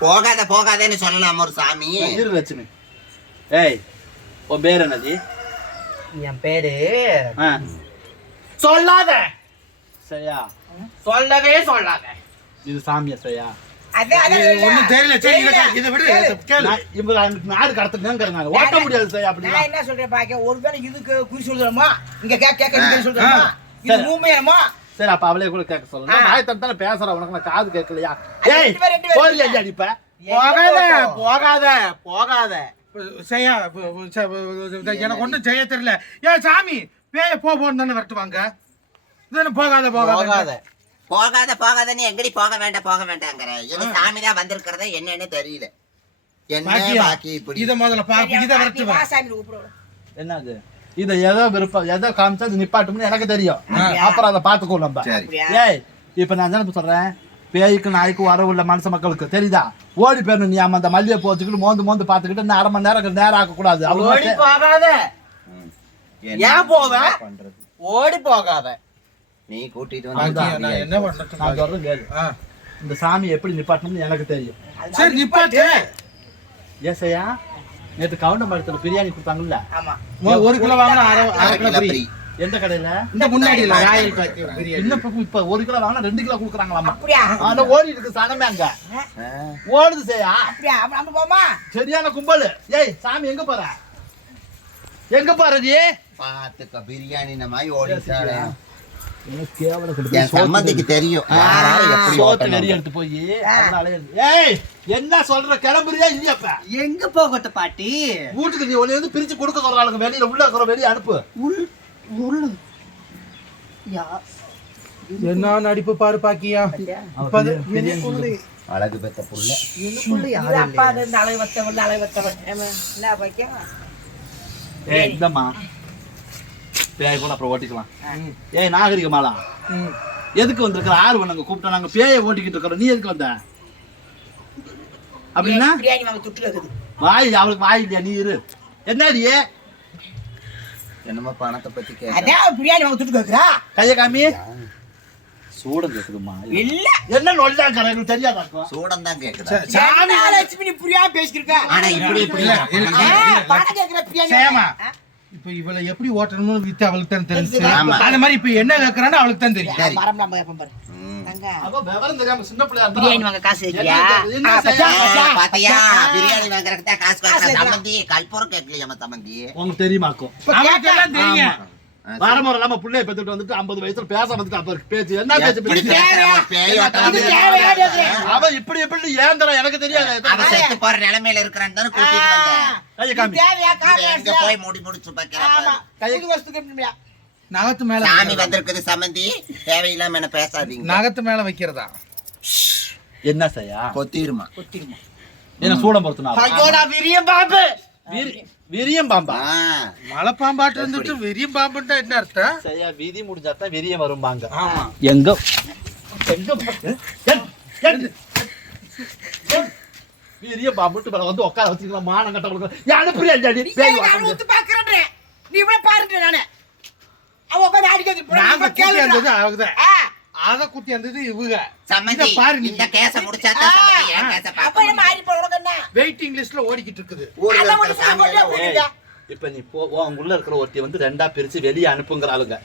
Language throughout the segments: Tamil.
போகாத போகாதேன்னு சொல்லலாம் ஒரு சாமி? இரு லட்சுமி. ஏய் உன் பேர் என்னது? என் பேரு ஆ. சொல்லாத. சரியா? சொல்லவே சொல்லாத. இது சாமியா சரியா? அதே ஒண்ணும் தெரியல சரி இதை விடு கேளு. நான் இவங்க நாடு கடத்துனாங்க ஓட்ட முடியாது சரியா அப்படி நான் என்ன சொல்றேன் பாக்க ஒருவேளை இதுக்கு குறி சொல்றோமா இங்க இங்க சொல்றோமா? இது. மூமையமா சரி அப்ப அவளே கூட கேட்க சொல்லு. நாய் தந்தானே பேசுறேன் உனக்கு நான் காது கேட்கலையா? ஏய். போறியா இப்ப போகாத போகாத போகாத. செய்யா எனக்கு ஒண்ணும் செய்ய தெரியல. ஏன் சாமி பேய போ போன்னு தானே வரட்டுவாங்க. இதுதானே போகாத போகாத. போகாத. போகாதன்னு எங்கடி போக வேண்டாம் போக வேண்டாங்கிற இது சாமி தான் வந்திருக்கிறத என்னன்னு தெரியல. என்ன பாக்கி இப்படி? இத முதல்ல பாப்ப இத வரட்டுவா. என்னது? இத ஏதோ விருப்பம் எதோ காமிச்சா அது நிப்பாட்டும்னு எனக்கு தெரியும்? அப்புறம் அதை பாத்துக்கோ நம்ம? ஏய் இப்ப நான் என்ன சொல்றேன்? பேய்க்கு நாய்க்கு வரவு உள்ள மனுஷ மக்களுக்கு தெரியுதா? ஓடி போயிடணும் நீ அந்த மல்லியை போச்சுக்கிட்டு மோந்து மோந்து பாத்துக்கிட்டு இந்த அரை மணி நேரம் நேரம் ஆக்க கூடாது ஓடி அவ்வளவு போகாத. என்ன ஏன் போவ? பண்றது? ஓடி போகாத. நீ கூட்டிட்டு வந்து நான் என்ன பண்ணட்டும் நான் சொல்றேன் கேளு. இந்த சாமி எப்படி நிப்பாட்டணும்னு எனக்கு தெரியும். சரி நிப்பாட்டு. ஏசையா? நேற்று கவுண்டமரத்துல பிரியாணி கொடுத்தாங்கல்ல ஒரு கிலோ வாங்கினா அரை கிலோ ஃப்ரீ. எந்த கடையில? இந்த முன்னாடி ராயல் இன்னும் இப்ப- ஒரு கிலோ வாங்கினா ரெண்டு கிலோ கொடுக்குறாங்களாமா? அப்படியா? ஆனா ஓடி இருக்கு சனமே அங்க. ஓடுது செய்யா நம்ம போமா? சரியான கும்பல். ஏய் சாமி எங்க போற? எங்க போறது பாத்துக்க பிரியாணி இந்த மாதிரி ஓடிட்டாரு தெரியும். வெறி எடுத்து போய். என்ன சொல்ற? கிளம்புறியா இல்லையாப்ப எங்க போகட்ட பாட்டி? வீட்டுக்கு நீ ஒண்ணு வந்து பிரிச்சு கொடுக்க சொல்றாளுங்க வெளியில உள்ள இருக்கிற வெளிய அனுப்பு. உள் உள். யா. என்ன நடிப்பு பாரு பாக்கியா? அழகு பெத்த புள்ள. அப்பா அலை வத்தவன் அலை ஏம்மா, என்ன பாக்கியா? இந்தம்மா. பேய் கூட அப்புறம் ஓட்டிக்கலாம். ஏய் நாகரிகமாலா. எதுக்கு வந்திருக்கிற? ஆறு நாங்க கூப்பிட்டோம். நாங்க பேயை ஓட்டிக்கிட்டு இருக்கிறோம். நீ எதுக்கு வந்த? அப்படின்னா? பிரியாணி வாங்க துட்டு இருக்குது வாய் அவளுக்கு வாய் இல்லையா? நீ இரு. என்னடி? என்னமோ பணத்தை பத்தி கேட்க அதான் பிரியாணி வாங்க துட்டு கேக்குறா கைய காமி. சூடம் கேக்குதுமா இல்ல. என்ன நொல்லாக்கற எனக்கு தெரியாதாக்கும் சூடம் தான் கேக்குதா. சாமி லட்சுமி நீ புரியாம பேசிக்கிருக்க ஆனா இப்படி இப்படி. பணம் கேக்குற பிரியாணி? இப்ப இவளை எப்படி ஓட்டணும்னு வித்து அவளுக்கு தான் தெரிஞ்சு. அந்த மாதிரி இப்ப என்ன வைக்கிறான்னு அவளுக்கு தான் தெரியும். சரி. மரம் நம்ம கேப்போம் பாரு. அவ விவரம் தெரியாம சின்ன பிள்ளையா இருந்தா பிரியாணி வாங்க காசு பச்சா, பாத்தியா. பிரியாணி வாங்குறதுக்கு தான் காசு கேட்கலாம். சம்மந்தி கல்பூரம் கேட்கலையாம சம்மந்தி உங்களுக்கு தெரியுமாக்கும் அவளுக்கு எல்லாம் தெரியும். வாரமுறை இல்லாம பிள்ளைய பெத்துட்டு வந்துட்டு ஐம்பது வயசுல பேச வந்துட்டு அப்ப பேச்சு என்ன பேச்சு எப்படி பேச்சு? தேவையா? பேயோட்டம் இது தேவையானது. அவ இப்படி எப்படி ஏந்திரம் எனக்கு தெரியாது. அவ செத்து போற நிலைமையில இருக்கிறான்னு தானே கூட்டிட்டு போய் முடி முடிச்சு எப்படியா நகத்து மேல சாமி வைக்கிறதா. வந்திருக்குது சம்மந்தி தேவையில்லாம என்ன பேசாதீங்க. நகத்து மேல வைக்கிறதா? என்ன செய்யா? கொத்திருமா கொத்திருமா என்ன சூடம் பொறுத்துனா ஐயோடா விரிய பாபு. விரியம் பாம்பா. மலை பாம்பாட்டு இருந்துட்டு வெறியும் பாம்புட்டா என்ன அர்த்தம்? சரியா விதி முடிஞ்சாதான் விரியம் வரும்பாங்க ஆமா. எங்க? விரியம் பாம்புட்டு மேல வந்து உட்கார வச்சுக்கலாம் மானம் கட்டவங்களுக்கு யாரு பிரியா ஜாடி பேய் நான் வாசம் ஊத்து பாக்குறேன் நீ இவ்வளவு பாருங்க நானு. அவ உட்காந்து அடிக்கிறது அத குத்தி இருந்தது இவங்க. சம்மந்தி இத பாரு. இந்த கேஸ முடிச்சாதான் சம்மந்தி என் கேஸ அப்ப பார்க்க நம்ம ஆடி போறோம் என்ன? வெயிட்டிங் லிஸ்ட்ல ஓடிக்கிட்டு இருக்குது. இருக்கிற ஒரு சாமி போய் இப்ப நீ போ உள்ள இருக்கிற ஒருத்தி வந்து ரெண்டா பிரிச்சு வெளியே அனுப்புங்கிற ஆளுங்க.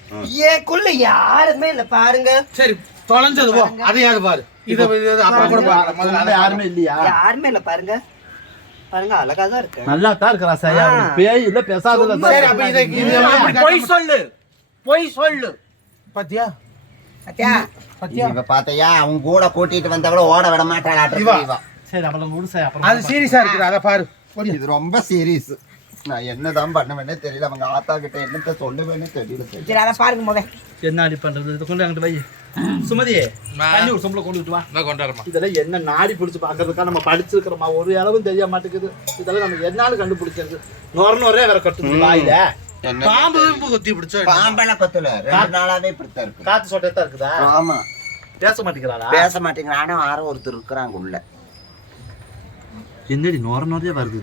ஏக்குள்ள யாருமே இல்ல பாருங்க. சரி தொலைஞ்சது போ. அதையாவது பாரு. இத இத அப்புறம் கூட அதை யாருமே இல்லையா? யாருமே இல்ல பாருங்க. பாருங்க அழகா தான் இருக்கு. நல்லா தான் இருக்கிறா சரியா ஆ. பேய் இல்ல பேசாத இல்ல சரி, அப்ப இதை- இது சரியா? பொய் சொல்லு. பொய் சொல்லு. பாத்தியா? பாத்தியா இவ பாத்தையா? அவங்க கூட கூட்டிட்டு வந்தவள ஓட விட மாட்டாள்? இவா. சரி அப்புறம் அப்புறம் அது சீரியஸா இருக்குது அத பாரு. இது ரொம்ப சீரியஸ் நான் என்னதான் பண்ணுவேனே தெரியல அவங்க ஆத்தா கிட்ட என்னத்த சொல்லுவேன்னு தெரியல சரி அத பாருங்க முத. என்ன அடி பண்றது? இதை கொண்டு அங்கிட்டு வை. சுமதி தண்ணி ஒரு சொம்பளை கொண்டு வா நான் கொண்டாடுறமா இதெல்லாம் என்ன நாடி பிடிச்சு பாக்குறதுக்கா நம்ம படிச்சிருக்கிறோமா ஒரு அளவும் தெரிய மாட்டேங்குது. இதெல்லாம் நம்ம என்னாலும் கண்டுபிடிக்கிறது. நொர நொரே வேற கட்டுது வாயில. பாம்பு விம்பு குத்தி பிடிச்சா பாம்பெல்லாம் கொத்துல. ரெண்டு நாளாவே இப்படித்தான் இருக்கு. காத்து சொட்டத்தான் இருக்குதா? ஆமா. பேச மாட்டேங்கிறாளா? பேச மாட்டேங்கிறான் யாரோ ஒருத்தர் இருக்கிறாங்க உள்ள. என்னடி நொர நொறைய வருது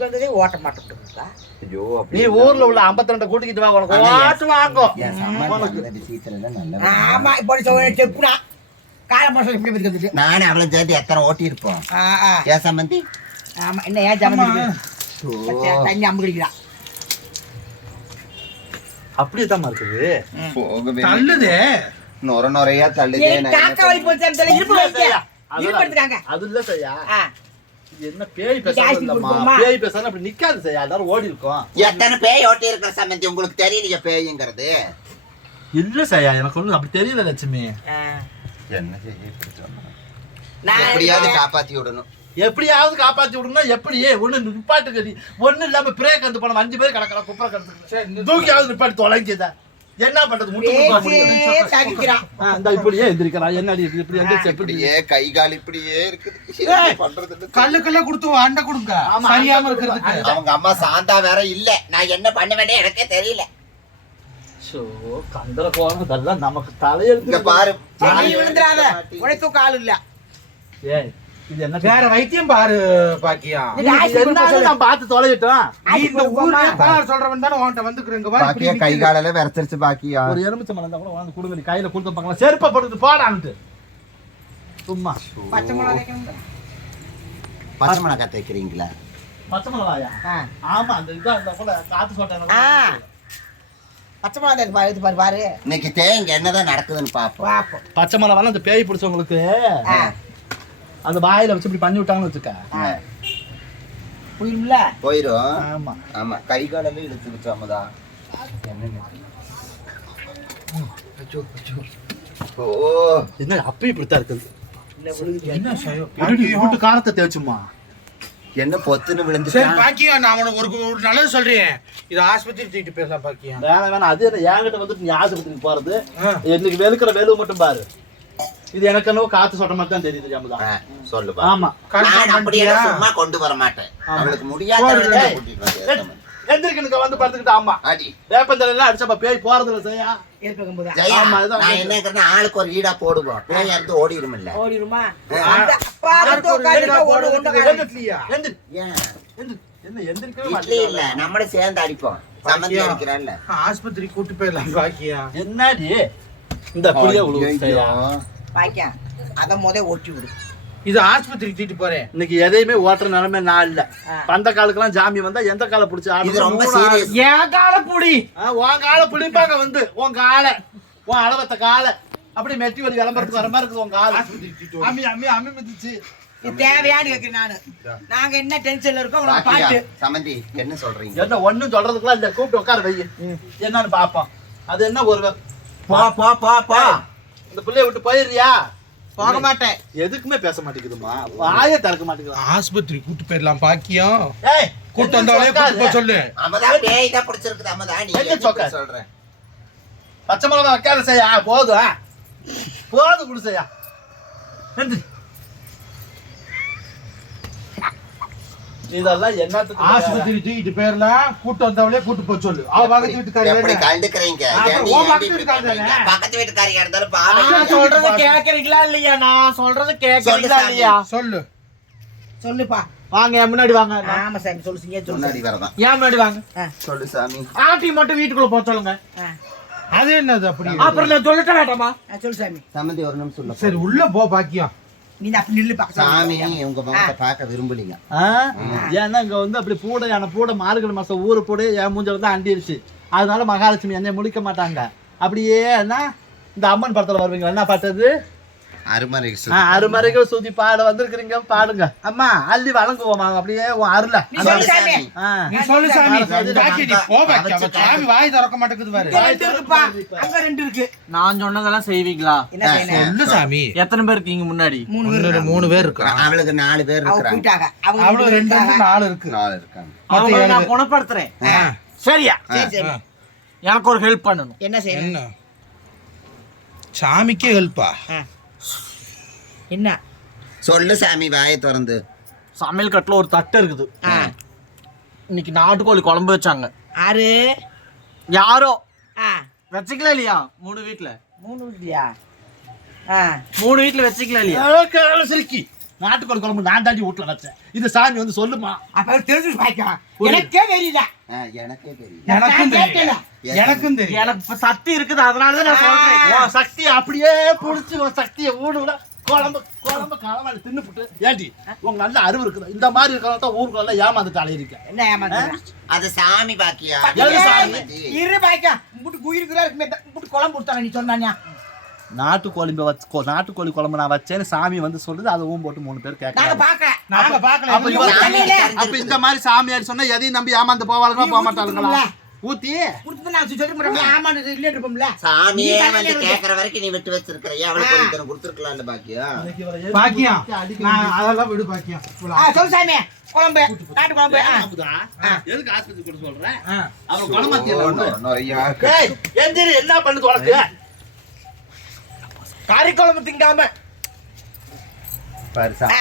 வந்து ஓட்ட ஐயோ நீ ஊர்ல உள்ள 52 ரெண்டு கூட்டிக்கிட்டு வா உனக்கு ஓட்டு வாங்கும் ஆமா இப்போ நீ சொல்ல செப்புனா கால மாசம் எப்படி இருக்கிறது நானும் அவளும் சேர்ந்து எத்தனை ஓட்டி இருப்போம் ஏன் சம்பந்தி? ஆமா என்ன ஏன். இருக்கு தண்ணி அம்பு கடிக்கிறான் இருக்குது? போகவே தள்ளுதே. நொர நொறையா தள்ளுதே காக்கா வலி போச்சு அந்த இருப்பு அது இல்ல இது என்ன பேய் போகுமா? பேய் பேசாம அப்படி நிக்காது செய்யா எல்லாரும் ஓடி இருக்கோம். எத்தனை பேய் ஓட்டி இருக்கிற சம்பந்தி உங்களுக்கு தெரியலையா பேய்ங்கிறது. இல்ல செய்யா எனக்கு ஒண்ணு அப்படி தெரியல லட்சுமி. என்ன செய்ய எப்படியாவது காப்பாத்தி விடணும். எப்படியாவது காப்பாத்தி விடணும்னா எப்படி ஒண்ணு நிப்பாட்டு கட்டி ஒண்ணு இல்லாம பிரேக் வந்து போன அஞ்சு பேர் கிடக்கலாம் குப்பரை கிடக்கு தூக்கியாவது நிப்பாட்டி தொலைக்குதா என்ன பண்றது? முட்டு இப்படியே எந்திரிக்கிறான். என்னடி இது இப்படி எந்திரிச்சு எப்படி? இப்படியே கை கால் இப்படியே இருக்குது. பண்றதுன்னு கல்லுக்கெல்லாம் கொடுத்து அண்டை கொடுங்க. சரியாம கொடுங்க. அவங்க அம்மா சாந்தா வேற இல்ல. நான் என்ன பண்ணுவேனே எனக்கே தெரியல. ஷோ கந்தர போன இதெல்லாம் நமக்கு தலையெழுத்து. பாரு. நீ விழுந்துறாத உழைத்தும் கால் இல்ல. என்ன வேற வைத்தியம் பாரு பாக்கியா. நான் பார்த்து தொலைவிட்டோம் நீ இந்த ஊர்ல தான் சொல்றவன் தானே உன்கிட்ட வந்துக்கிறேங்க பாக்கியா கை. காலெல்லாம் விரைச்சிருச்சு பாக்கியா. ஒரு எலுமிச்சம் மரம் கூட வாங்கி கொடுங்க கையில கொடுத்து பார்க்கலாம் செருப்பை போட்டு போடான்ட்டு சும்மா. பச்சை மிளகா வைக்கணும்ல? பச்சை மிளகாய் தைக்கிறீங்களா பச்சை மிளகாயா. ஆமா அந்த இதா இருந்தா கூட காத்து. சொல்றேன் பச்சை மிளகா பாரு, பாரு பாரு. இன்னைக்கு தேங்க என்னதான் நடக்குதுன்னு பாப்போம். பச்சை மிளகாலாம் அந்த பேய் பிடிச்சவங்களுக்கு. அந்த வாயில வச்சு இப்படி பண்ணி விட்டாங்கன்னு வச்சுக்க. ஆ. புரியும்ல? போயிரும். ஆமா. ஆமா. கை காலெல்லாம் இழுத்துக்கிச்சு அம்மதா ஓ. என்ன அப்பயும் இப்படித்தான் இருக்குது. என்ன காலத்தை தேய்ச்சுமா? என்ன பொத்துன்னு சரி விழுந்துட்டான் பாக்கியா நான் உனக்கு ஒரு ஒரு நல்லது சொல்றேன் இது ஆஸ்பத்திரி தூக்கிட்டு போயிடலாம் பாக்கியா வேணாம் வேணாம். அது என்கிட்ட வந்துட்டு நீ ஆஸ்பத்திரிக்கு போறது? ஆ. இன்னைக்கு வெளுக்கிற வெளுவு மட்டும் பாரு. இது எனக்கு என்னவோ காத்து சொல்ற மாதிரி தான் தெரியுது ஜாமுதா. ஆ, சொல்லுப்பா ஆமா. நான் பண்ணிட்டியா? சும்மா கொண்டு வர மாட்டேன். அவளுக்கு முடியாத கூட்டிட்டு வந்து படுத்துக்கிட்டு ஆமா. அடி. வேப்பந்தலைலாம் அடிச்சப்ப பேய் போறது இல்ல. ஆளுக்கு ஒரு வீடா போடுவோம். இருந்து எந்திரி. என்ன எந்திரிக்கவே இட்லி இல்ல. நம்மளும் சேர்ந்து அடிப்போம். பாக்கியா? அடிக்கிறான்ல. ஆஸ்பத்திரி கூட்டு போயிடலாம் பாக்கியா? என்னடி? இந்த புளிய உழுவு அத முத ஒட்டி விடு. இது ஆஸ்பத்திரி தூக்கிட்டு போறேன். இன்னைக்கு எதையுமே ஓட்டுற நிலைமை நான் இல்ல. பந்த காலுக்கெல்லாம் ஜாமி வந்தா எந்த காலை பிடிச்சி? இது ரொம்ப சீரியஸ் என் காலப்புடி உன் காலை பிடிப்பாங்க வந்து. உன் காலை. உன் அளவத்த காலை. அப்படி மெட்டி வலி விளம்பரத்துக்கு வர மாதிரி இருக்குது உன் காலை. ஆஸ்பத்திரி தூக்கிட்டு அம்மி அம்மி அம்மி மிதிச்சு. இது தேவையான்னு கேக்குறேன் நானு. நாங்க என்ன டென்ஷன்ல இருக்கோம் உனக்கு பாட்டு. சம்மந்தி என்ன சொல்றீங்க? என்ன ஒண்ணும் சொல்றதுக்குலாம் இல்ல. கூப்பிட்டு உட்கார வை என்னன்னு பாப்போம். அது என்ன ஒரு போ போ போ போ. இந்த பிள்ளைய விட்டு போயிடுறியா? போக மாட்டேன். எதுக்குமே பேச மாட்டேங்குதுமா வாயே திறக்க மாட்டேங்குது ஆஸ்பத்திரி கூட்டு போயிடலாம் பாக்கியம் ஏய் கூட்டு வந்தாலே கூட்டு போக சொல்லு. அம்மதா பேய் தான் பிடிச்சிருக்குது. அம்மதா நீ எங்க என்ன சொக்க? சொல்றேன் பச்சை மிளகா வைக்காத செய்யா? போதும். போதும் குடு செய்யா. இதெல்லாம் என்னத்துக்கு ஆஸ்பத்திரி தூக்கிட்டு போயிடலாம் கூட்டு வந்தவளே கூட்டு போக சொல்லு. அவ பக்கத்து எப்படி வீட்டுக்காரி கண்டுக்கிறீங்க ஆ, ஏன்டி, உன் ஏன்டி பக்கத்து வீட்டுக்காரியா இருந்தாலும் நான் பாவம் சொல்றது கேக்குறீங்களா இல்லையா? நான் சொல்றது கேக்குறீங்களா சொல்லு இல்லையா? சொல்லு. சொல்லுப்பா. வாங்க என் முன்னாடி வாங்க. ஆமா சாமி சொல்லு சிங்க சொல்லு. முன்னாடி வரதான் ஏன் முன்னாடி வாங்க. சொல்லு சாமி. ஆட்டி மட்டும் வீட்டுக்குள்ள போக சொல்லுங்க. அது என்னது அப்படி? அப்புறம் நான் சொல்லிட்ட வேண்டாமா? சொல்லு சாமி. சம்மந்தி ஒரு நிமிஷம் சொல்ல சரி உள்ள போ பாக்கியம். நீ அப்படி நில்லு பக்கத்துல சாமி உங்க முகத்தை பார்க்க விரும்பலீங்க. ஏன்னா இங்க வந்து அப்படி பூடை யானை பூடை மார்கழி மாசம் ஊரு பூடை என் மூஞ்சில தான் அண்டிருச்சு. அதனால மகாலட்சுமி என்னை முடிக்க மாட்டாங்க. அப்படியே என்ன? இந்த அம்மன் படத்துல வருவீங்க என்ன ஆ, அருமறைகள் சுத்தி பாட வந்திருக்கிறீங்க பாடுங்க. அம்மா அள்ளி வழங்குவோமா அப்படியே அருள. சொல்லு சாமி. வாய் திறக்க மாட்டேங்குது நான் சொன்னதெல்லாம் செய்வீங்களா? சொல்லு சாமி. எத்தனை பேர் இருக்கீங்க முன்னாடி? மூணு மூணு பேர் இருக்கான் அவளுக்கு நாலு பேர் அவங்க அவ்வளவு ரெண்டு நாலு இருக்கு. நாலு இருக்காங்க. நான். குணப்படுத்துறேன். சரியா. எனக்கு ஒரு ஹெல்ப் பண்ணணும். என்ன செய்யணும்? சாமிக்கே ஹெல்ப்பா. என்ன? சொல்லு சாமி வாயை திறந்து. சமையல் கட்டில் ஒரு தட்டு இருக்குது. ஆ. இன்னைக்கு நாட்டுக்கோழி குழம்பு வச்சாங்க. ஆறு யாரோ? ஆ. வச்சுக்கல இல்லையா? மூணு வீட்ல. மூணு இல்லையா ஆ. மூணு வீட்ல வச்சுக்கல இல்லையா? சிரிக்கி நாட்டுக்கோழி குழம்பு நான் தாண்டி வீட்டுல வச்சேன். இது சாமி வந்து சொல்லுமா? அப்ப தெரிஞ்சு பாய்க்கலாம் எனக்கே தெரியல. ஆ, எனக்கே தெரியும் எனக்கும். தெரியும் எனக்கும் தெரியும் எனக்கு இப்ப சக்தி இருக்குது அதனால தான் நான் சொல்றேன். உன் சக்தி அப்படியே புடிச்சு உன் சக்தியை ஊடு விட குழம்பு குழம்பு களவாடி தின்னுப்புட்டு ஏண்டி உங்க நல்ல அறிவு இருக்குது. இந்த மாதிரி இருக்கிறத தான் ஊருக்குள்ள ஏமாந்துட்டு அலையிருக்க என்ன ஏமாத்துற? அது சாமி பாக்கியா? சாமி? இரு பாய்க்கா. உம்பிட்டு உயிருக்குறா இருக்குமே உம்பிட்டு குழம்பு கொடுத்தாங்க நீ சொன்னானியா? நாட்டுக்கோழி நாட்டுக்கோழி குழம்பு நான் வச்சேன்னு சாமி வந்து சொல்லுது அதை ஊம் போட்டு மூணு பேர் நாங்க கேட்கறாங்க அப்ப இந்த மாதிரி சாமியார் சொன்னா எதையும் நம்பி ஏமாந்து போவாளுங்களா போக மாட்டாளுங்களா. ஊத்தி? கொடுத்து நான் சொல்லி மாட்டோம் ஆமான்னு இல்லைன்னு இருப்போம்ல. சாமியே வந்து கேக்குற வரைக்கும் நீ விட்டு வச்சிருக்கிற தரம் கொடுத்துருக்கலாம்ல பாக்கியா? பாக்கியம் நான் அதெல்லாம் விடு பாக்கியம் சொல்லு சாமி. குழம்பு நாட்டு குழம்பு. எதுக்கு ஆஸ்பத்திரி கொண்டு சொல்றேன். அவன் எந்திரி என்ன பண்ணுது உனக்கு? கறி குழம்பு திங்காம. சாமி.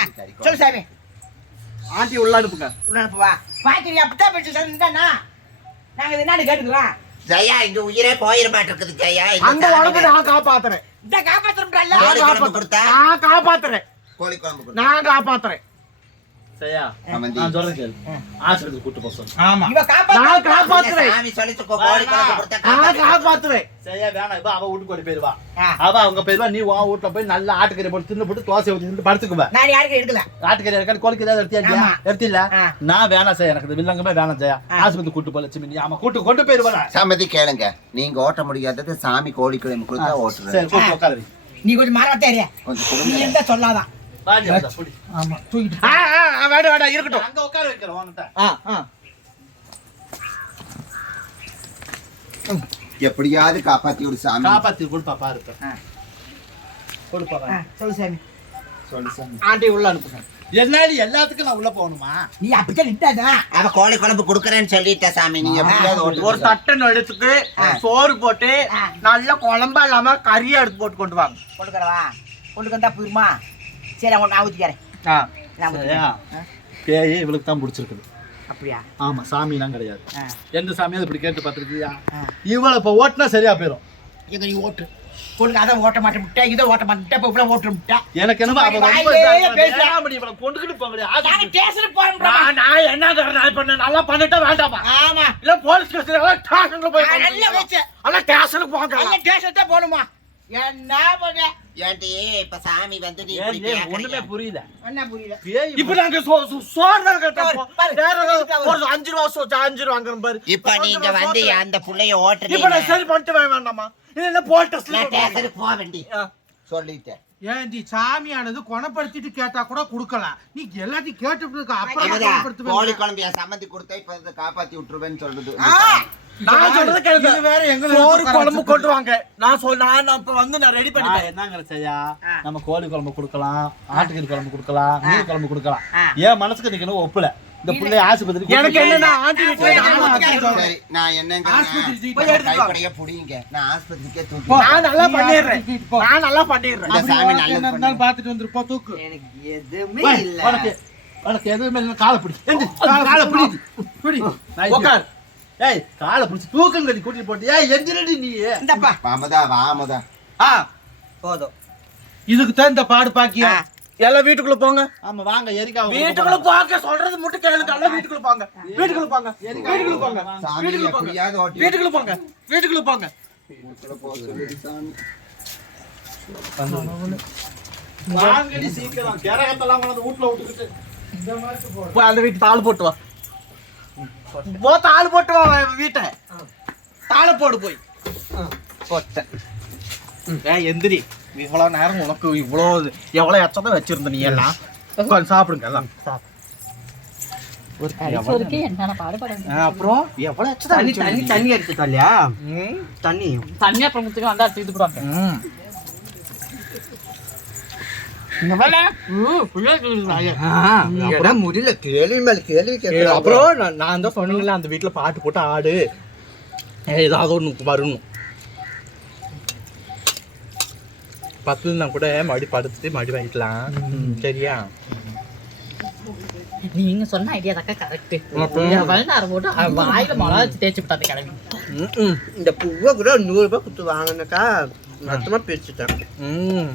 சொல்லு சாமி. ஆண்டி உள்ள அனுப்புங்க உள்ள அனுப்புவா பாக்கி அப்படித்தான் பேசி சொன்னா நாங்க இது என்னன்னு கேட்டுக்கிறோம்? ஜெயா இங்க உயிரே போயிட மாட்டிருக்குது ஜெயா. இந்த அந்த சாமி உடம்பு நான் காப்பாத்துறேன். இந்த கொடுத்தா? நான் காப்பாத்துறேன். கோழி குழம்பு நான் காப்பாத்துறேன். சரியா. நான் சொல்றேன் கேளு ஆஸ்பத்திரி கூட்டு போக சொல்லு. ஆமா. இவ நான் காப்பாத்த காப்பாத்துறேன். சாமி சொல்லிச்சு கோழி குழம்பு கொடுத்தா நான் காப்பாத்து. காப்பாத்துறேன். சரியா வேணாம். இப்ப அவ வீட்டுக்கு ஓடி போயிருவா. அவ அவங்க போயிருவா நீ உன் வீட்டுல போய் நல்ல ஆட்டுக்கறி போட்டு தின்னு போட்டு தோசை ஊத்தி தின்னு படுத்துக்குவ. நான் எடுக்கல. ஆட்டுக்கறி இருக்காது கோழிக்கு ஏதாவது எடுத்தியா. நான் வேணாம் சார் எனக்கு வில்லங்கமே வேணாம் ஜெயா ஆஸ்பத்திரி கூட்டு போல லட்சுமி நீ ஆமா கூட்டு கொண்டு போயிருவா சம்மதி கேளுங்க. நீங்க ஓட்ட முடியாதது சாமி கோழி குழம்பு கொடுத்தா சரி ஓட்டுறேன் கூட்டு உட்காரு நீ கொஞ்சம் நீ இருந்தா சொல்லாதான். ஆமா தூக்கிட்டு ஆ ஆ, ஆ, வேண்டாம் வேண்டாம் இருக்கட்டும். அங்க உட்கார வைக்கிறோம் உன்கிட்ட. ஆ ஆ. எப்படியாவது காப்பாத்தி விடு சாமி. காப்பாத்தி கொடுப்பா பாரு. கொடுப்பா. சொல்லு சாமி. சொல்லு சாமி. ஆண்டி உள்ள அனுப்புங்க. என்னாடி எல்லாத்துக்கும் நான் உள்ள போகணுமா? நீ அப்படித்தான் நிட்டாதா அவ கோழி குழம்பு கொடுக்கறேன்னு சொல்லிட்ட சாமி. நீ எப்படியாவது ஒரு தட்டன் எடுத்துக்கு சோறு போட்டு ஆ. நல்ல குழம்பா இல்லாம கறியா எடுத்து போட்டு கொண்டு வாங்க. கொண்டுக்கிறவா கொண்டு வந்தா போயிருமா சரி அவங்க நான் ஊத்திக்கிறேன் ஆ நான் சரியா? ஊத்திக்கிறேன் பேய் இவளுக்கு தான் பிடிச்சிருக்குது. அப்படியா? ஆமா சாமிலாம் கிடையாது. எந்த சாமியாவது இப்படி கேட்டு பார்த்துருக்கியா. இவளை இப்போ ஓட்டுனா சரியா போயிடும் இதை நீ ஓட்டு. கொண்டு அதை ஓட்ட மாட்டேன் விட்டா இதை ஓட்ட மாட்டேன் இப்போ இவ்வளோ ஓட்டு விட்டா எனக்கு இவளை கொண்டுக்கிட்டு. ஸ்டேஷனுக்கு போறோம்டா நான் என்ன நான் பண்ண? நல்லா பண்ணிட்டா வேண்டாமா? ஆமா. இல்ல போலீஸ் ஸ்டேஷன் ஸ்டேஷனுக்கு போய் அல்ல ஸ்டேஷனுக்கு போங்க நல்ல ஸ்டேஷன் தான் போகணுமா? என்ன பண்ண? ஏன்டி இப்ப சாமி வந்து நீ ஒண்ணுமே? புரியல என்ன புரியல. இப்ப நாங்க சோறு கேட்டோம். அஞ்சு ரூபா அஞ்சு ரூபா பாரு. இப்ப நீங்க வந்து அந்த புள்ளைய இப்ப ஓட்டுறீங்க நான் சரி பண்ணிட்டு வேண்டாமா? இல்ல போக வேண்டி. சொல்லிட்டேன். ஏன்டி சாமியானது குணப்படுத்திட்டு கேட்டா கூட கொடுக்கலாம் நீ எல்லாத்தையும் கேட்டுட்டு அப்புறம் அவ்வளவுதான். குணப்படுத்துவேன். கோழி குழம்பு என் சம்மந்தி கொடுத்தா இப்ப இதை காப்பாத்தி விட்டுருவேன்னு சொல்றது. நான் சொல்றது கேளுங்க. இது வேற எங்களை சோறு குழம்பு. கொண்டு வாங்க நான் சொல் நான் அப்ப வந்து நான் ரெடி பண்ணிட்டேன். என்னங்கிற செய்யா. நம்ம கோழி குழம்பு கொடுக்கலாம் ஆட்டுக்கறி குழம்பு கொடுக்கலாம் மீன் குழம்பு கொடுக்கலாம். ஏன் மனசுக்கு நிக்கணும் ஒப்புல. இந்த பிள்ளைய ஆஸ்பத்திரி எனக்கு என்னன்னா நான் என்னங்க. கைப்படைய புடிங்க. நான் ஆஸ்பத்திரிக்கே. தூக்கி நான் நல்லா பண்ணிடுறேன். நான் நல்லா பண்ணிடுறேன். இந்த சாமி என்ன இருந்தாலும் பார்த்துட்டு வந்துருப்போ தூக்கு. எனக்கு எதுவுமே இல்ல. உனக்கு உனக்கு எதுவுமே இல்லை காலை பிடி. காலை பிடி. பிடி உட்கார் ஏய் காலை பிடிச்சி தூக்கம் கட்டி கூட்டிட்டு போட்டு. ஏய் எந்திரடி நீ. இந்தப்பா. வாமதா வாமதா ஆ போதும். இதுக்கு தான் இந்த பாடு பாக்கியா. எல்லாம் வீட்டுக்குள்ள போங்க. ஆமா வாங்க எரிக்கா வீட்டுக்குள்ள போங்க சொல்றது மட்டும் கேளுங்க எல்லாம் வீட்டுக்குள்ள போங்க. வீட்டுக்குள்ள போங்க. வீட்டுக்குள்ள போங்க. வீட்டுக்குள்ள போங்க. வீட்டுக்குள்ள போங்க. வீட்டுக்குள்ள போங்க. வாங்கடி சீக்கிரம். கேரகத்தெல்லாம் கொண்டு வந்து வீட்டுல விட்டுக்கிட்டு. அந்த வீட்டு தாள் போட்டு வா. போ தாள் போட்டு வா வீட்டை. தாளை போடு போய். போட்டேன். எந்திரி. இவ்வளவு நேரம் உனக்கு இவ்வளோ எவ்வளவு எச்சத்தை வச்சிருந்த நீ எல்லாம்? உட்கார்ந்து சாப்பிடுங்க எல்லாம். அப்புறம்? எவ்வளவு எச்சத்தை தண்ணி வச்சிருந்த தண்ணி நீ? தண்ணி எடுத்துட்டா இல்லையா தண்ணி. தண்ணி அப்புறம் முத்துக்கு வந்தா முடியல கேள்வி மேல கேள்வி அப்புறம் நான் தான் சொன்னீங்களா அந்த வீட்டுல பாட்டு போட்டு ஆடு. ஏதாவது ஒன்று வரணும் பத்துனா கூட மறுபடி படுத்துட்டு மறுபடி வாங்கிக்கலாம். சரியா? நீங்க சொன்ன ஐடியா தாக்கா கரெக்ட்? வளர்ந்து போட்டு வாயில மிளகா வச்சு தேய்ச்சி விட்டாது கிளம்பி இந்த பூவை கூட நூறு ரூபாய் கொடுத்து வாங்கினாக்கா மொத்தமா பிரிச்சுட்டேன். ம்.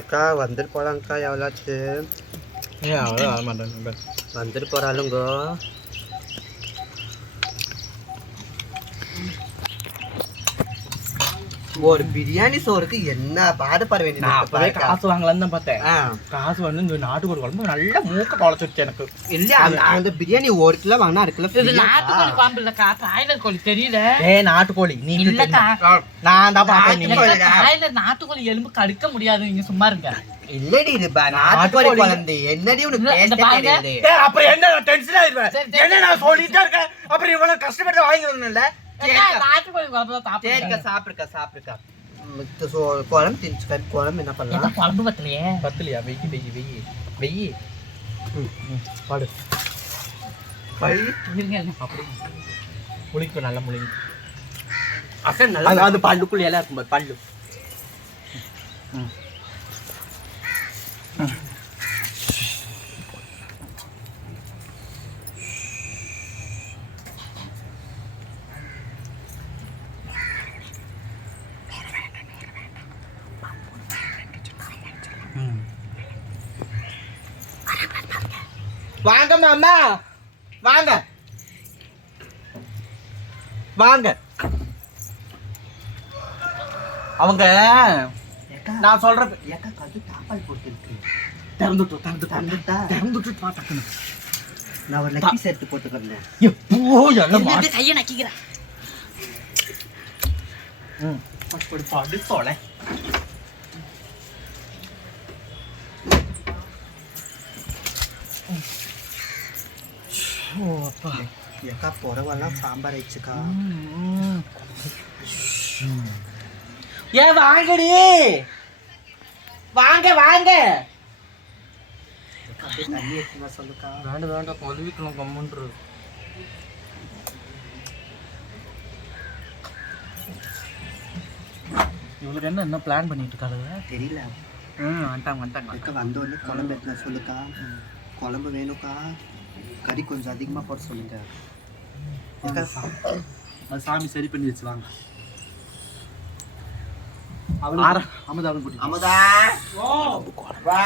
அக்கா வந்துட்டு போலாங்க்கா எவ்வளோச்சு ஏய், அவ்வளோ ஆக மாட்டேன் வந்துட்டு போறாளுங்க. ஒரு பிரியாணி சோறுக்கு என்ன பாடுபட வேண்டியது? காசு வாங்கலாம்னு தான் பார்த்தேன். காசு வந்து இந்த நாட்டுக்கோழி குழம்பு நல்லா மூக்க தொலைச்சிருச்சு எனக்கு. இல்ல அந்த- பிரியாணி ஒரு கிலோ வாங்கினா அரை கிலோ இது free ஆ? நாட்டுக்கோழி பாம்பு இல்லக்கா பிராய்லர் கோழி தெரியல. ஏ நாட்டுக்கோழி. நீ இல்லக்கா. நான் தான் பார்த்தேன் நாட்டுக்கோழி எலும்பு கடிக்க முடியாது. நீங்க சும்மா இருங்க. இல்லடி இது ப- நாட்டுக்கோழி குழம்பு. என்னடி உனக்கு அப்புறம் என்ன டென்ஷன் சரி. என்ன நான் சொல்லிட்டே இருக்கேன்? அப்புறம் இவ்வளவு கஷ்டப்பட்டு வாங்கி சரிக்கா சாப்பிடுக்கா சாப்பிடுக்கா. மித்த சோ குழம்பு திணிச்சுக்க குழம்பு என்ன பண்ணலாம்? குழம்பு பத்தலையே? பத்தலையா? வெயி வெயி வெயி. வெயி. பாடு. முழிக்கும் நல்லா முழிக்கும் அக்கா நல்லா அது பல்லுக்குள்ள எல்லாம் இருக்கும் பல்லு. வாங்க மாமா வாங்க. வாங்க. அவங்க நான் சொல்ற ஏக்கா கது தாப்பால் போட்டுருக்கு. திறந்துட்டு திறந்து திறந்துட்டு? டக்குனு நான் ஒரு லக்கி சேர்த்து போட்டுக்கிறேன். எப்போ எல்லாம் கையை நக்கிக்கிறேன் அப்படி பாடு தொலை ஓ அப்பா ஏக்கா புறவெல்லாம் சாம்பார் வச்சுக்கா ஏன் வாங்கடி வாங்க வாங்க தண்ணி எடுத்துமா சொல்லுக்கா வேண்டாம் வேண்டாம் கழுவிக்கணும் கம்முன்று இவளுக்கு என்ன என்ன பிளான் பண்ணிட்டு இருக்காளுங்க தெரியல ம் வந்துட்டாங்க வந்துட்டாங்க வந்த உடனே குழம்பு எடுத்துனா சொல்லுக்கா குழம்பு வேணும்க்கா? கறி கொஞ்சம் அதிகமாக போட சொல்லுங்க. அது சாமி சரி பண்ணி வச்சு வாங்க. அமுதா! வா.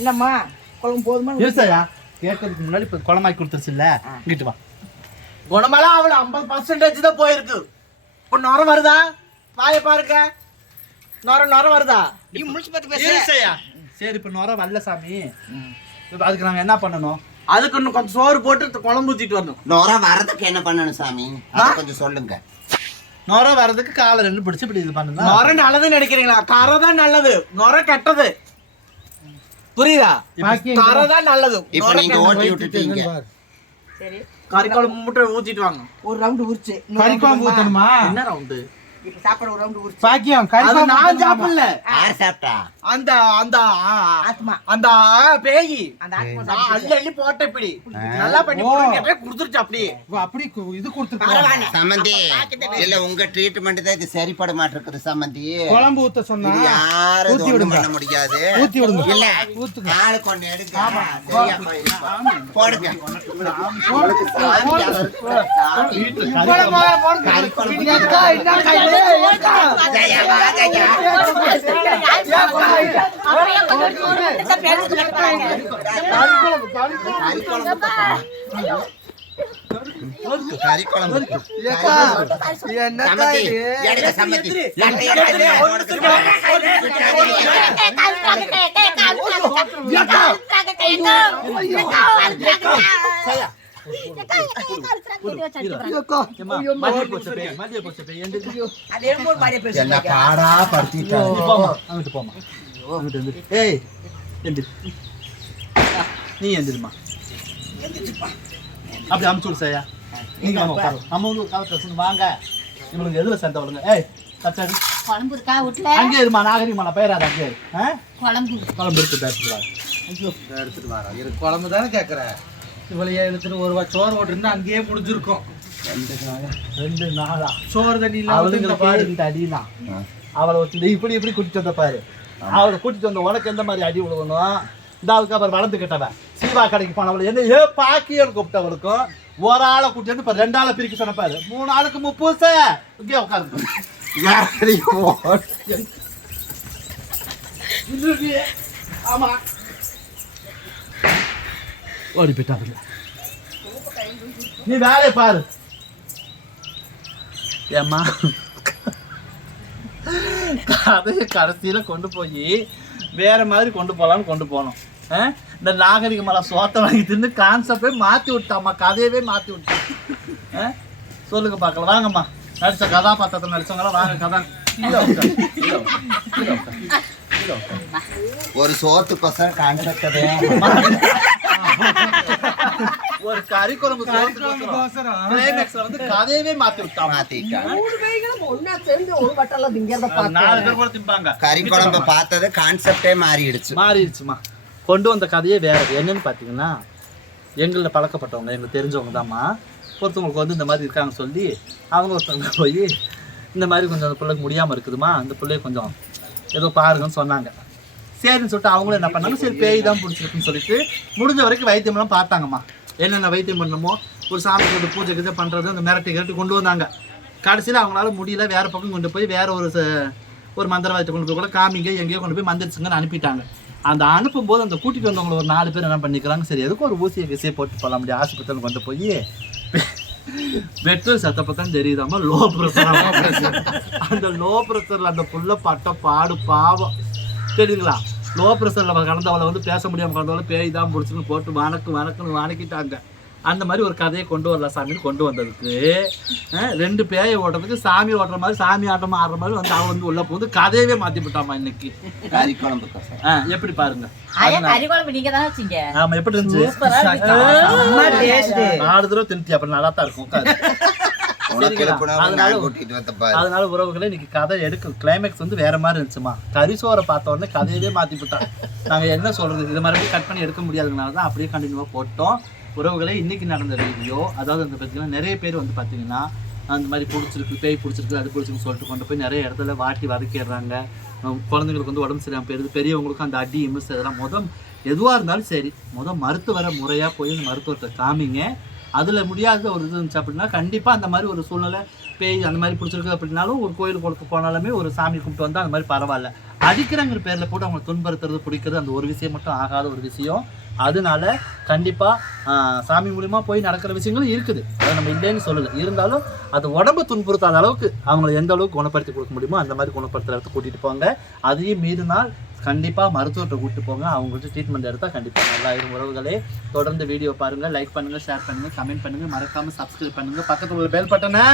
இல்லம்மா குழம்பு போதுமா? ஈசாயா கேட்கறதுக்கு முன்னாடி இப்ப குளமாக்கி கொடுத்துருச்சு இல்ல இங்கிட்டு வா. குணமெல்லாம் அவளு ஐம்பது பர்சன்டேஜ் தான் போயிருக்கு. இப்போ நுர வருதா? வாய பாருங்க. நுர நுர வருதா? நீ முடிச்சு பார்த்து பேசு. ஈசாயா சரி இப்ப நுர வரல சாமி இப்ப அதுக்கு நாங்க என்ன பண்ணணும்? அதுக்கு இன்னும் கொஞ்சம் சோறு போட்டு குழம்பு ஊத்திட்டு வரணும். நோரா வர்றதுக்கு என்ன பண்ணணும் சாமி? கொஞ்சம் சொல்லுங்க. நுர வர்றதுக்கு காலை ரெண்டு பிடிச்சு இப்படி இது பண்ணுங்க நுர நல்லதுன்னு நினைக்கிறீங்களா? கரை தான் நல்லது. நுர கெட்டது. புரியுதா? கரை தான் நல்லது. இப்ப நீங்க ஓட்டி விட்டுட்டீங்க. கறி குழம்பு மட்டும் ஊத்திட்டு வாங்க. ஒரு ரவுண்டு உரிச்சு கறி குழம்பு ஊத்தணுமா? என்ன ரவுண்டு இப்ப சாப்பாடு ஒரு ரவுண்டு உரிச்சு பாக்கியம் கறி அது குழம்பு நான் ஊத்தணுமா? சாப்பிடல. யார் சாப்பிட்டா? அந்த அந்த ஆ, ஆத்மா. அந்த ஆ, பேயி. அந்த ஆத்மா நான் அள்ளி அள்ளி போட்டேன் இப்படி. நல்லா பண்ணி ஓ. கொடுங்க கொடுத்துருச்சு அப்படி. இது கொடுத்துருக்கோம். சம்மந்தி இல்ல உங்க ட்ரீட்மெண்ட் தான் இது சரிப்பட மாட்டிருக்குது சம்மந்தி குழம்பு ஊத்த சொன்னா யாரும் ஊத்தி விடுங்க. பண்ண முடியாது. ஊத்தி விடுங்க. இல்ல ஊத்துங்க. ஆளு கொண்டு எடுங்க. போடுங்க. என்ன பாடா நீ படுத்திட்டாங்க ஏய், எந்திரி. நீ அப்படி அமுச்சு நீங்க அம்மா வந்து வாங்க இவனுக்கு எதுல சண்டை விடுங்க ஏய் குழம்பு இருக்கா வீட்டுல அங்கே இருமா நாகரிகமான நான் அங்கே குழம்பு குழம்பு இருக்கு பேசிட்டு எடுத்துட்டு வரேன் குழம்பு தானே கேக்குற இவளையே எடுத்துட்டு ஒரு வா சோறு போட்டுருந்தா அங்கேயே முடிஞ்சிருக்கும். ரெண்டு நாளா? சோறு தண்ணி அவளுங்களுக்கு பாரு இந்த அடினா. அவளை வச்சு இப்படி இப்படி கூட்டிட்டு வந்த பாரு. அவளை கூட்டிட்டு வந்த உனக்கு எந்த மாதிரி அடி விழுகணும் இந்த அவளுக்கு அப்புறம் வளர்ந்து கட்டவன் சீவா கடைக்கு போனவளை என்ன ஏ பாக்கியன்னு கூப்பிட்டவளுக்கும் ஒரு ஆளை கூட்டிட்டு வந்து இப்ப ரெண்டு ஆளை பிரிக்க சொன்ன பாரு. மூணு ஆளுக்கு முப்பூச. இங்கே உட்காந்து ஆமா. ஓடி போயிட்டாருல நீ வேலையை பாரு. ஏம்மா? கதையை கடைசியில் கொண்டு போய் வேற மாதிரி கொண்டு போகலான்னு கொண்டு போனோம். ஆ? இந்த நாகரிக மலை சோத்தை வாங்கி தின்னு கான்செப்டே மாற்றி விட்டாம்மா. கதையவே மாற்றி விட்டான். ஆ? சொல்லுங்க பார்க்கலாம். வாங்கம்மா. நடித்த கதாபாத்திரத்தில் நடித்தவங்களாம் வாங்க கதை. ஒரு சோத்துக்கோசரம் கான்செப்டே ஒரு கறி குழம்பு வந்து கதையவே மாற்றி விட்டான் மாத்திட்டாங்க கறி குழம்பு பார்த்தது கான்செப்டே மாறிடுச்சு. மாறிடுச்சுமா. கொண்டு வந்த கதையே வேற. என்னன்னு பார்த்தீங்கன்னா எங்களில் பழக்கப்பட்டவங்க எங்களுக்கு தெரிஞ்சவங்க தாம்மா ஒருத்தவங்களுக்கு வந்து இந்த மாதிரி இருக்காங்க சொல்லி அவங்க ஒருத்தவங்க போய் இந்த மாதிரி கொஞ்சம் அந்த பிள்ளைக்கு முடியாமல் இருக்குதுமா அந்த பிள்ளைய கொஞ்சம் ஏதோ பாருங்கன்னு சொன்னாங்க. சரின்னு சொல்லிட்டு அவங்களும் என்ன பண்ணாங்க சரி பேய் தான் பிடிச்சிருக்குன்னு சொல்லிட்டு முடிஞ்ச வரைக்கும் வைத்தியம்லாம் பார்த்தாங்கம்மா. என்னென்ன வைத்தியம் பண்ணணுமோ ஒரு சாமி கொண்டு பூஜை கிஜை பண்ணுறது அந்த மிரட்டி கிரட்டி கொண்டு வந்தாங்க. கடைசியில் அவங்களால முடியல வேறு பக்கம் கொண்டு போய் வேறு ஒரு ச- ஒரு மந்திரவாதத்தை கொண்டு போய் கூட காமிங்க எங்கேயோ கொண்டு போய் மந்திரிச்சுங்கன்னு அனுப்பிட்டாங்க. அந்த அனுப்பும்போது அந்த கூட்டிகிட்டு வந்தவங்களை ஒரு நாலு பேர் என்ன பண்ணிக்கிறாங்க சரி எதுக்கும் ஒரு ஊசியை கிசியை போட்டு போகலாம் முடியாது ஆஸ்பத்திரியில் கொண்டு போய் பெட்ரோல் சத்தப்பத்தான் தெரியுதாமா லோ ப்ரெஷர் அந்த லோ ப்ரெஷரில் அந்த புள்ள பட்ட பாடு பாவம். தெரியுங்களா லோ ப்ரெஷரில் கடந்தவளை வந்து பேச முடியாமல் கடந்தவளை பேய் தான் பிடிச்சின்னு போட்டு வணக்கு வணக்குன்னு வணக்கிட்டாங்க. அந்த மாதிரி ஒரு கதையை கொண்டு வரலாம் சாமின்னு கொண்டு வந்ததுக்கு. ரெண்டு பேயை ஓட்டுறதுக்கு சாமி ஓட்டுற மாதிரி சாமி ஆட்டம் ஆடுற மாதிரி வந்து அவன் வந்து உள்ள போகுது. கதையவே மாற்றி விட்டாமா இன்னைக்கு. கறி எப்படி பாருங்க. ஆமா எப்படி இருந்துச்சு? நாலு தடவை தின்ட்டி அப்புறம் நல்லா தான் இருக்கும் அதனால உறவுகளே இன்னைக்கு கதை எடுக்க கிளைமேக்ஸ் வந்து வேற மாதிரி இருந்துச்சுமா. கரிசோரை பார்த்த உடனே கதையவே மாத்தி விட்டாங்க. நாங்க என்ன சொல்றது? இது மாதிரி கட் பண்ணி எடுக்க முடியாததுனால தான் அப்படியே கண்டினியூவா போட்டோம். உறவுகளே இன்னைக்கு நடந்த வீடியோ அதாவது அந்த பார்த்தீங்கன்னா நிறைய பேர் வந்து பார்த்தீங்கன்னா அந்த மாதிரி பிடிச்சிருக்கு பேய் பிடிச்சிருக்கு அது பிடிச்சிருக்கு சொல்லிட்டு கொண்டு போய் நிறைய இடத்துல வாட்டி வதக்கிடுறாங்க. குழந்தைங்களுக்கு வந்து உடம்பு சரியாக போயிருது பெரியவங்களுக்கும் அந்த அடி இமிஸ் இதெல்லாம் முதல் எதுவாக இருந்தாலும் சரி மொதல் மருத்துவரை முறையாக போய் அந்த மருத்துவத்தை காமிங்க. அதில் முடியாத ஒரு இது இருந்துச்சு அப்படின்னா கண்டிப்பாக அந்த மாதிரி ஒரு சூழ்நிலை பேய் அந்த மாதிரி பிடிச்சிருக்கு அப்படின்னாலும் ஒரு கோயில் கொடுக்க போனாலுமே ஒரு சாமி கும்பிட்டு வந்தால் அந்த மாதிரி பரவாயில்ல. அடிக்கிறங்கிற பேரில் போட்டு அவங்களை துன்புறுத்துறது பிடிக்கிறது அந்த ஒரு விஷயம் மட்டும் ஆகாத ஒரு விஷயம். அதனால கண்டிப்பாக சாமி மூலிமா போய் நடக்கிற விஷயங்களும் இருக்குது. அதை நம்ம இல்லைன்னு சொல்லலை. இருந்தாலும் அது உடம்பு துன்புறுத்தாத அளவுக்கு அவங்களை எந்த அளவுக்கு குணப்படுத்தி கொடுக்க முடியுமோ அந்த மாதிரி குணப்படுத்துகிற இடத்துக்கு கூட்டிகிட்டு போங்க. அதையும் மீறினால் கண்டிப்பாக மருத்துவர்கிட்ட கூப்பிட்டு போங்க. அவங்கள்ட்ட ட்ரீட்மெண்ட் எடுத்தால் கண்டிப்பாக நல்லா இருக்கும் உறவுகளே. தொடர்ந்து வீடியோ பாருங்கள் லைக் பண்ணுங்கள் ஷேர் பண்ணுங்கள் கமெண்ட் பண்ணுங்கள் மறக்காமல் சப்ஸ்கிரைப் பண்ணுங்கள் பக்கத்தில் உள்ள பெல் பட்டனை